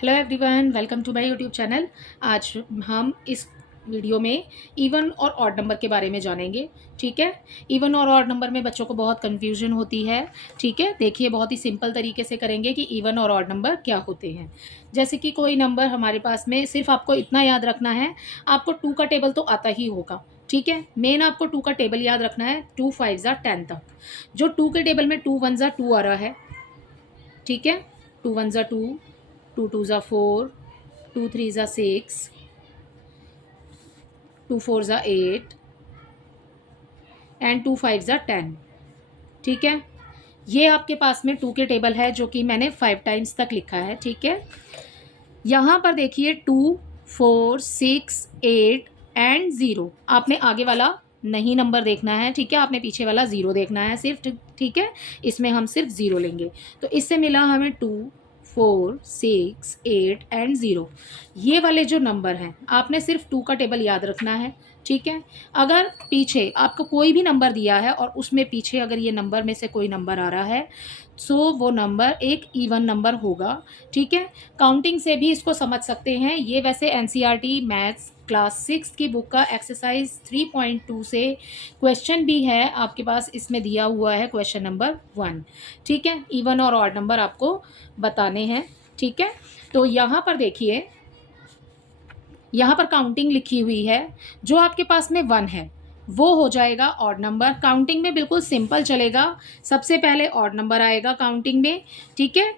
Hello everyone, welcome to my YouTube channel. आज हम इस वीडियो में इवन और ऑड नंबर के बारे में जानेंगे। ठीक है। इवन और ऑड नंबर में बच्चों को बहुत कन्फ्यूजन होती है। ठीक है, देखिए बहुत ही सिंपल तरीके से करेंगे कि इवन और ऑड नंबर क्या होते हैं। जैसे कि कोई नंबर हमारे पास में, सिर्फ आपको इतना याद रखना है, आपको टू का टेबल तो आता ही होगा। ठीक है, मेन आपको टू का टेबल याद रखना है, 2 5 ज़ा 10 तक। जो टू के टेबल में 2 1 ज़ा 2 आ रहा है। ठीक है, 2 1 ज़ा 2, 2 2 ज़ा 4, 2 3 ज़ा 6, 2 4 ज़ा 8 एंड 2 5 ज़ा 10। ठीक है, ये आपके पास में टू के टेबल है जो कि मैंने 5 टाइम्स तक लिखा है। ठीक है, यहाँ पर देखिए 2 4 6 8 एंड 0। आपने आगे वाला नहीं नंबर देखना है। ठीक है, आपने पीछे वाला 0 देखना है सिर्फ। ठीक है, इसमें हम सिर्फ 0 लेंगे। तो इससे मिला हमें 2 4 6 8 एंड 0। ये वाले जो नंबर हैं, आपने सिर्फ टू का टेबल याद रखना है। ठीक है, अगर पीछे आपको कोई भी नंबर दिया है और उसमें पीछे अगर ये नंबर में से कोई नंबर आ रहा है, सो वो नंबर एक इवन नंबर होगा। ठीक है, काउंटिंग से भी इसको समझ सकते हैं। ये वैसे एनसीईआरटी मैथ्स क्लास 6 की बुक का एक्सरसाइज 3.2 से क्वेश्चन भी है आपके पास, इसमें दिया हुआ है क्वेश्चन नंबर 1। ठीक है, इवन और ऑड नंबर आपको बताने हैं। ठीक है, तो यहाँ पर देखिए, यहाँ पर काउंटिंग लिखी हुई है। जो आपके पास में 1 है वो हो जाएगा ऑड नंबर। काउंटिंग में बिल्कुल सिंपल चलेगा। सबसे पहले ऑड नंबर आएगा काउंटिंग में। ठीक है,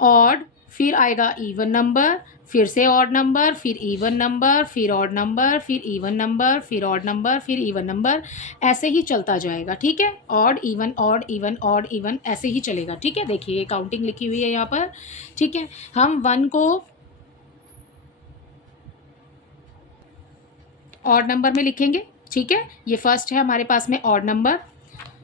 ऑड, फिर आएगा इवन नंबर, फिर से ऑड नंबर, फिर इवन नंबर, फिर ऑड नंबर, फिर इवन नंबर, फिर ऑड नंबर, फिर इवन नंबर, ऐसे ही चलता जाएगा। ठीक है, odd even odd even odd even ऐसे ही चलेगा। ठीक है, देखिए ये काउंटिंग लिखी हुई है यहाँ पर। ठीक है, हम 1 को ऑड नंबर में लिखेंगे। ठीक है, ये फर्स्ट है हमारे पास में odd number,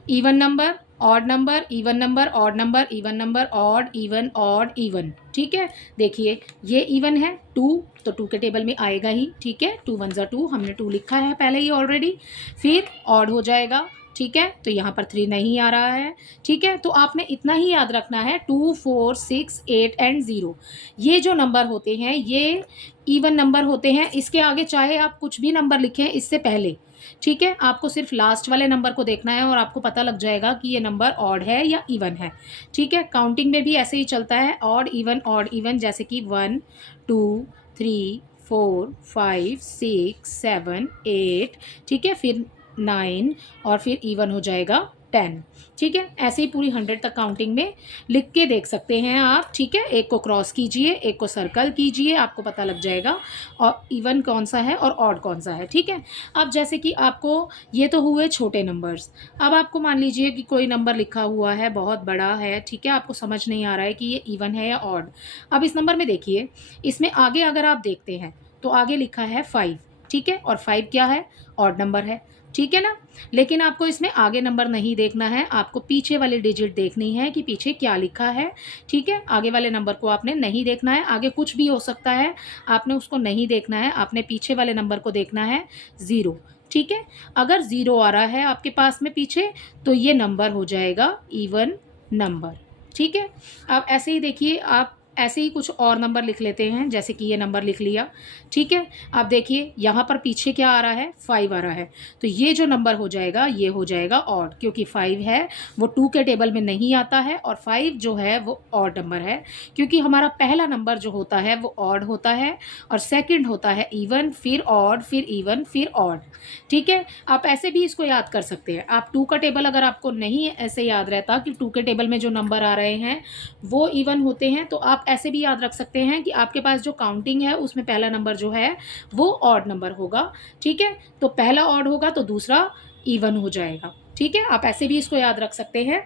even number, odd number, even number, odd number, even number, odd even odd even. ठीक है, देखिए ये इवन है 2, तो 2 के टेबल में आएगा ही। ठीक है, 2 1 ज़ा 2, हमने 2 लिखा है पहले ही ऑलरेडी। फिर ऑड हो जाएगा। ठीक है, तो यहाँ पर 3 नहीं आ रहा है। ठीक है, तो आपने इतना ही याद रखना है, 2 4 6 8 एंड 0। ये जो नंबर होते हैं ये इवन नंबर होते हैं। इसके आगे चाहे आप कुछ भी नंबर लिखें इससे पहले, ठीक है, आपको सिर्फ लास्ट वाले नंबर को देखना है और आपको पता लग जाएगा कि ये नंबर ऑड है या इवन है। ठीक है, काउंटिंग में भी ऐसे ही चलता है, ऑड इवन, जैसे कि 1 2 3 4 5 6 7 8। ठीक है, फिर 9 और फिर इवन हो जाएगा 10। ठीक है, ऐसे ही पूरी 100 तक काउंटिंग में लिख के देख सकते हैं आप। ठीक है, एक को क्रॉस कीजिए, एक को सर्कल कीजिए, आपको पता लग जाएगा और इवन कौन सा है और ऑड कौन सा है। ठीक है, अब जैसे कि आपको, ये तो हुए छोटे नंबर्स। अब आपको मान लीजिए कि कोई नंबर लिखा हुआ है बहुत बड़ा है। ठीक है, आपको समझ नहीं आ रहा है कि ये इवन है या ऑड। अब इस नंबर में देखिए, इसमें आगे अगर आप देखते हैं तो आगे लिखा है 5। ठीक है, और 5 क्या है? ऑड नंबर है। ठीक है ना, लेकिन आपको इसमें आगे नंबर नहीं देखना है, आपको पीछे वाली डिजिट देखनी है कि पीछे क्या लिखा है। ठीक है, आगे वाले नंबर को आपने नहीं देखना है, आगे कुछ भी हो सकता है, आपने उसको नहीं देखना है, आपने पीछे वाले नंबर को देखना है, 0। ठीक है, अगर 0 आ रहा है आपके पास में पीछे, तो ये नंबर हो जाएगा इवन नंबर। ठीक है, अब ऐसे ही देखिए, आप ऐसे ही कुछ और नंबर लिख लेते हैं, जैसे कि ये नंबर लिख लिया। ठीक है, अब देखिए यहाँ पर पीछे क्या आ रहा है? 5 आ रहा है, तो ये जो नंबर हो जाएगा ये हो जाएगा ऑड, क्योंकि 5 है वो 2 के टेबल में नहीं आता है और 5 जो है वो ऑड नंबर है, क्योंकि हमारा पहला नंबर जो होता है वो ऑड होता है और सेकंड होता है इवन, फिर ऑड, फिर इवन, फिर ऑड। ठीक है, आप ऐसे भी इसको याद कर सकते हैं। आप 2 का टेबल अगर आपको नहीं ऐसे याद रहता कि 2 के टेबल में जो नंबर आ रहे हैं वो इवन होते हैं, तो आप ऐसे भी याद रख सकते हैं कि आपके पास जो काउंटिंग है उसमें पहला नंबर जो है वो ऑड नंबर होगा। ठीक है, तो पहला ऑड होगा तो दूसरा इवन हो जाएगा। ठीक है, आप ऐसे भी इसको याद रख सकते हैं।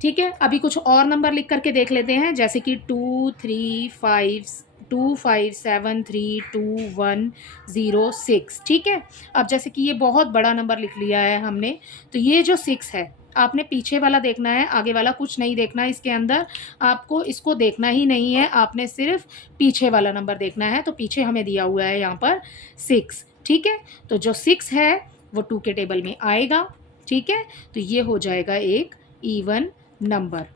ठीक है, अभी कुछ और नंबर लिख करके देख लेते हैं, जैसे कि 2 3 5 2 5 7 3 2 1 0 6। ठीक है, अब जैसे कि ये बहुत बड़ा नंबर लिख लिया है हमने, तो ये जो 6 है आपने पीछे वाला देखना है, आगे वाला कुछ नहीं देखना है इसके अंदर, आपको इसको देखना ही नहीं है, आपने सिर्फ पीछे वाला नंबर देखना है। तो पीछे हमें दिया हुआ है यहाँ पर 6। ठीक है, तो जो 6 है वो 2 के टेबल में आएगा। ठीक है, तो ये हो जाएगा एक इवन नंबर।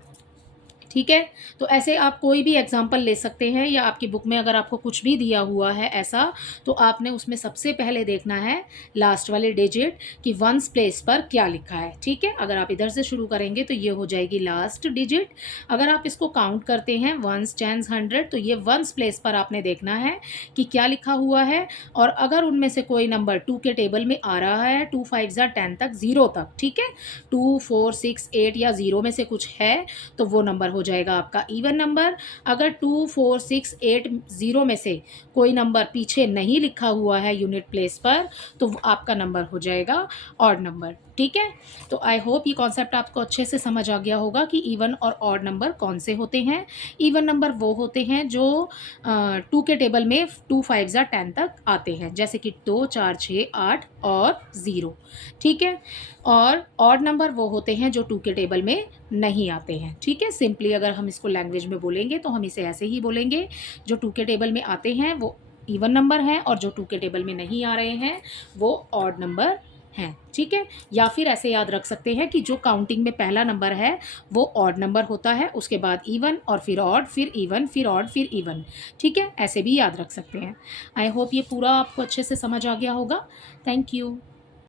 ठीक है। तो ऐसे आप कोई भी एग्जाम्पल ले सकते हैं, या आपकी बुक में अगर आपको कुछ भी दिया हुआ है ऐसा, तो आपने उसमें सबसे पहले देखना है लास्ट वाले डिजिट कि वंस प्लेस पर क्या लिखा है। ठीक है, अगर आप इधर से शुरू करेंगे तो ये हो जाएगी लास्ट डिजिट। अगर आप इसको काउंट करते हैं वंस टेंस हंड्रेड, तो ये वंस प्लेस पर आपने देखना है कि क्या लिखा हुआ है। और अगर उनमें से कोई नंबर 2 के टेबल में आ रहा है, 2 5 10 तक, 0 तक, ठीक है, 2 4 6 8 या 0 में से कुछ है, तो वो नंबर हो जाएगा आपका इवन नंबर। अगर 2 4 6 8 0 में से कोई नंबर पीछे नहीं लिखा हुआ है यूनिट प्लेस पर, तो वो आपका नंबर हो जाएगा ऑड नंबर। ठीक है, तो आई होप ये कॉन्सेप्ट आपको अच्छे से समझ आ गया होगा कि इवन और ऑड नंबर कौन से होते हैं। इवन नंबर वो होते हैं जो 2 के टेबल में 2 5 10 तक आते हैं, जैसे कि 2 4 6 8 और 0। ठीक है, और ऑड नंबर वो होते हैं जो 2 के टेबल में नहीं आते हैं। ठीक है, सिंपली अगर हम इसको लैंग्वेज में बोलेंगे तो हम इसे ऐसे ही बोलेंगे, जो 2 के टेबल में आते हैं वो इवन नंबर हैं, और जो 2 के टेबल में नहीं आ रहे हैं वो ऑड नंबर हैं। ठीक है, या फिर ऐसे याद रख सकते हैं कि जो काउंटिंग में पहला नंबर है वो ऑड नंबर होता है, उसके बाद इवन, और फिर ऑड, फिर इवन, फिर ऑड, फिर इवन। ठीक है, ऐसे भी याद रख सकते हैं। आई होप ये पूरा आपको अच्छे से समझ आ गया होगा। Thank you.